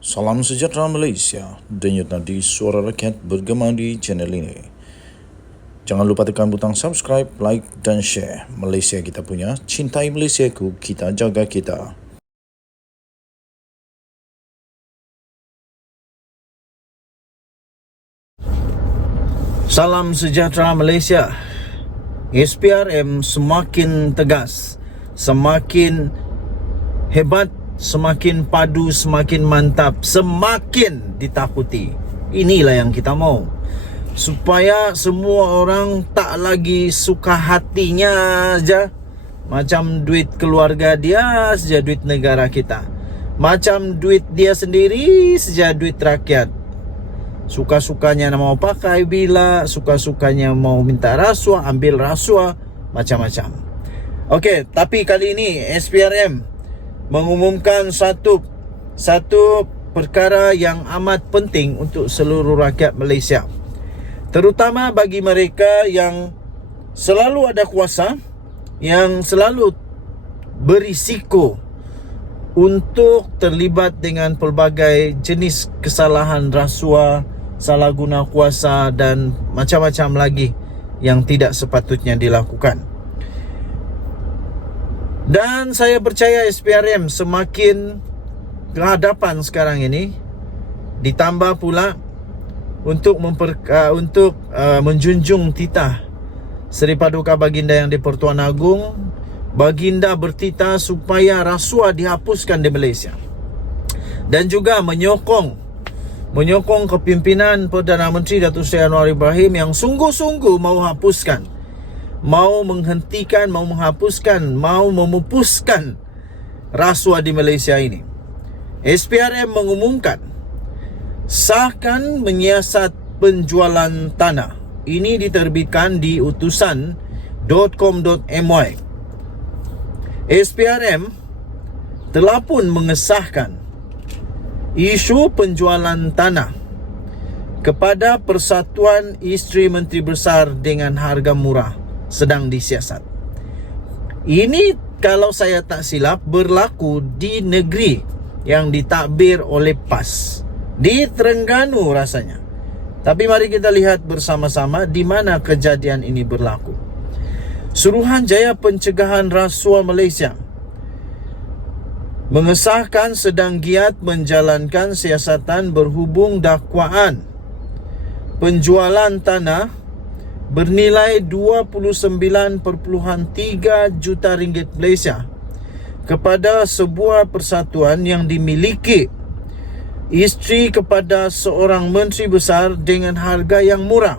Salam sejahtera Malaysia, denyut nadi suara rakyat bergema di channel ini. Jangan lupa tekan butang subscribe, like dan share. Malaysia kita punya, cintai Malaysiaku, kita jaga kita. Salam sejahtera Malaysia. SPRM semakin tegas, semakin hebat, semakin padu, semakin mantap, semakin ditakuti. Inilah yang kita mau, supaya semua orang tak lagi suka hatinya aja, macam duit keluarga dia saja duit negara kita, macam duit dia sendiri saja duit rakyat. Suka-sukanya mau pakai bila, suka-sukanya mau minta rasuah, ambil rasuah, macam-macam. Okey, tapi kali ini SPRM mengumumkan satu perkara yang amat penting untuk seluruh rakyat Malaysia, terutama bagi mereka yang selalu ada kuasa, yang selalu berisiko untuk terlibat dengan pelbagai jenis kesalahan rasuah, salah guna kuasa dan macam-macam lagi yang tidak sepatutnya dilakukan. Dan saya percaya SPRM semakin kehadapan sekarang ini, ditambah pula untuk menjunjung titah Seri Paduka Baginda Yang di-Pertuan Agong. Baginda bertitah supaya rasuah dihapuskan di Malaysia, dan juga menyokong kepimpinan Perdana Menteri Datuk Seri Anwar Ibrahim yang sungguh-sungguh mau hapuskan, mau menghentikan, mau menghapuskan, mau memupuskan rasuah di Malaysia ini. SPRM mengumumkan sahkan menyiasat penjualan tanah. Ini diterbitkan di utusan.com.my. SPRM telah pun mengesahkan isu penjualan tanah kepada Persatuan Isteri Menteri Besar dengan harga murah sedang disiasat. Ini kalau saya tak silap berlaku di negeri yang ditadbir oleh PAS, di Terengganu rasanya. Tapi mari kita lihat bersama-sama di mana kejadian ini berlaku. Suruhanjaya Pencegahan Rasuah Malaysia mengesahkan sedang giat menjalankan siasatan berhubung dakwaan penjualan tanah bernilai 29.3 juta ringgit Malaysia kepada sebuah persatuan yang dimiliki isteri kepada seorang menteri besar dengan harga yang murah.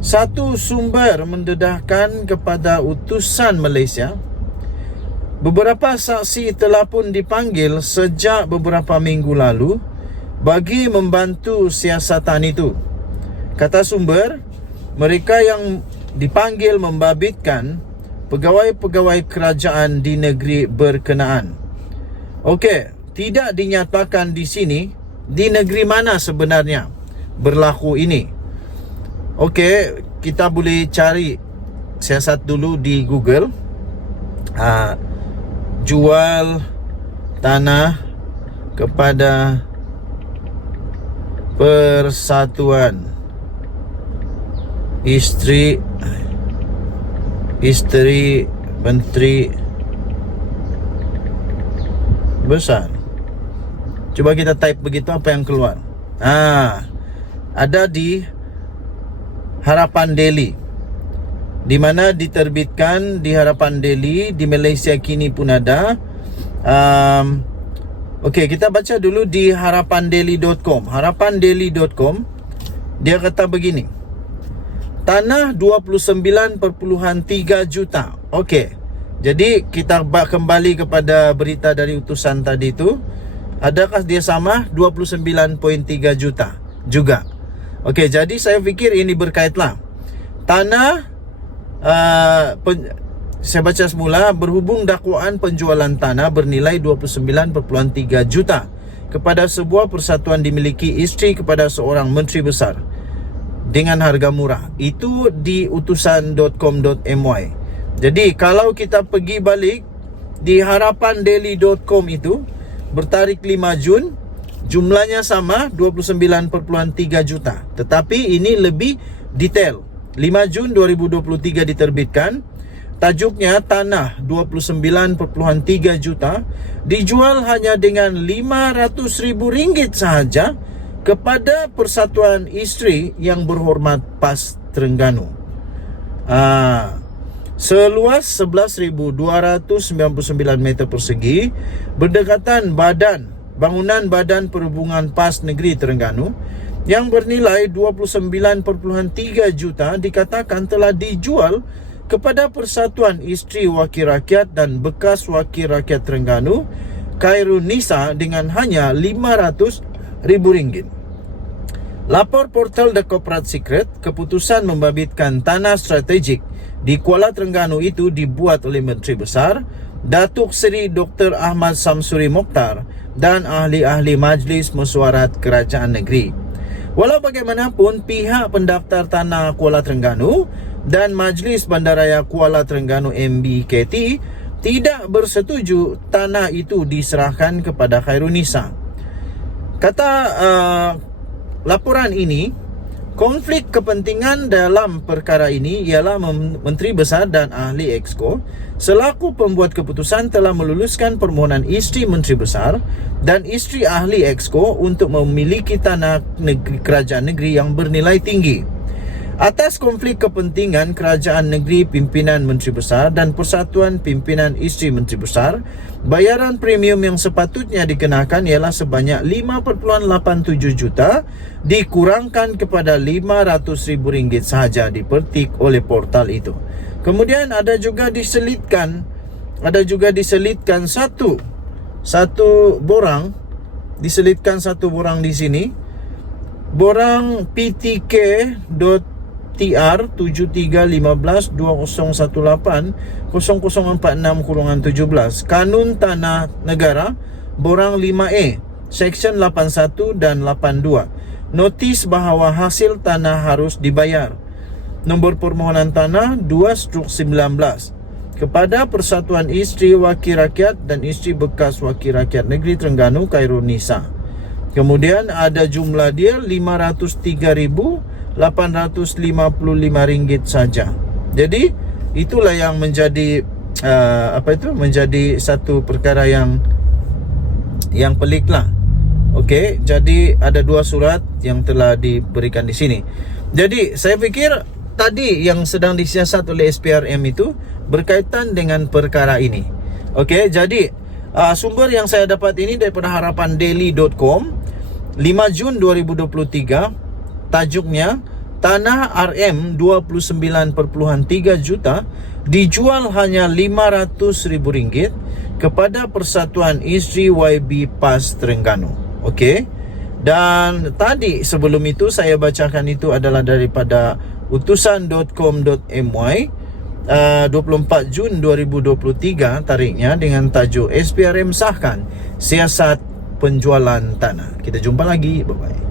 Satu sumber mendedahkan kepada utusan Malaysia, beberapa saksi telah pun dipanggil sejak beberapa minggu lalu bagi membantu siasatan itu. Kata sumber, mereka yang dipanggil membabitkan pegawai-pegawai kerajaan di negeri berkenaan. Okey, tidak dinyatakan di sini di negeri mana sebenarnya berlaku ini. Okey, kita boleh cari siasat dulu di Google. Jual tanah kepada Persatuan Isteri Menteri Besar. Cuba kita type begitu, apa yang keluar? Ada di Harapan Daily, di mana diterbitkan di Harapan Daily. Di Malaysia kini pun ada. Okey, kita baca dulu di harapandaily.com. Harapandaily.com, dia kata begini: tanah 29.3 juta. Okey, jadi kita kembali kepada berita dari utusan tadi itu. Adakah dia sama 29.3 juta juga? Okey, jadi saya fikir ini berkaitlah. Tanah, saya baca semula, berhubung dakwaan penjualan tanah bernilai 29.3 juta kepada sebuah persatuan dimiliki isteri kepada seorang menteri besar dengan harga murah. Itu di utusan.com.my. Jadi kalau kita pergi balik di harapandaily.com itu, bertarikh 5 Jun, jumlahnya sama 29,3 juta. Tetapi ini lebih detail. 5 Jun 2023 diterbitkan. Tajuknya tanah 29,3 juta dijual hanya dengan RM500,000 sahaja kepada Persatuan Isteri Yang Berhormat PAS Terengganu. Seluas 11,299 meter persegi, berdekatan bangunan Badan Perhubungan PAS Negeri Terengganu yang bernilai 29,3 juta dikatakan telah dijual kepada Persatuan Isteri Wakil Rakyat dan Bekas Wakil Rakyat Terengganu, Khairun Nisa, dengan hanya RM500,000. Lapor portal The Corporate Secret, keputusan membabitkan tanah strategik di Kuala Terengganu itu dibuat oleh Menteri Besar Datuk Seri Dr. Ahmad Samsuri Mokhtar dan ahli-ahli Majlis Mesyuarat Kerajaan Negeri. Walau bagaimanapun, pihak pendaftar tanah Kuala Terengganu dan Majlis Bandaraya Kuala Terengganu MBKT tidak bersetuju tanah itu diserahkan kepada Khairun Nisa. Kata laporan ini, konflik kepentingan dalam perkara ini ialah Menteri Besar dan Ahli Exco selaku pembuat keputusan telah meluluskan permohonan isteri Menteri Besar dan isteri Ahli Exco untuk memiliki tanah kerajaan negeri yang bernilai tinggi. Atas konflik kepentingan kerajaan negeri pimpinan Menteri Besar dan Persatuan Pimpinan Isteri Menteri Besar, bayaran premium yang sepatutnya dikenakan ialah sebanyak 5,87 juta dikurangkan kepada RM500,000 sahaja dipetik oleh portal itu. Kemudian ada juga diselitkan satu borang di sini, borang PTK.TR 7315-2018-0046-17 Kanun Tanah Negara borang 5A Seksyen 81 dan 82, notis bahawa hasil tanah harus dibayar. Nombor permohonan tanah 2/19 kepada Persatuan Isteri Wakil Rakyat dan Isteri Bekas Wakil Rakyat Negeri Terengganu, Khairun Nisa. Kemudian ada jumlah dia RM503,855 saja. Jadi itulah yang menjadi menjadi satu perkara yang pelik lah. Okey, jadi ada dua surat yang telah diberikan di sini. Jadi saya fikir tadi yang sedang disiasat oleh SPRM itu berkaitan dengan perkara ini. Okey, jadi sumber yang saya dapat ini daripada harapandaily.com 5 Jun 2023. Tajuknya, tanah RM 29,3 juta dijual hanya RM500,000 kepada Persatuan Isteri YB PAS Terengganu. Okey. Dan tadi sebelum itu saya bacakan itu adalah daripada utusan.com.my 24 Jun 2023 tarikhnya dengan tajuk SPRM sahkan siasat penjualan tanah. Kita jumpa lagi. Bye-bye.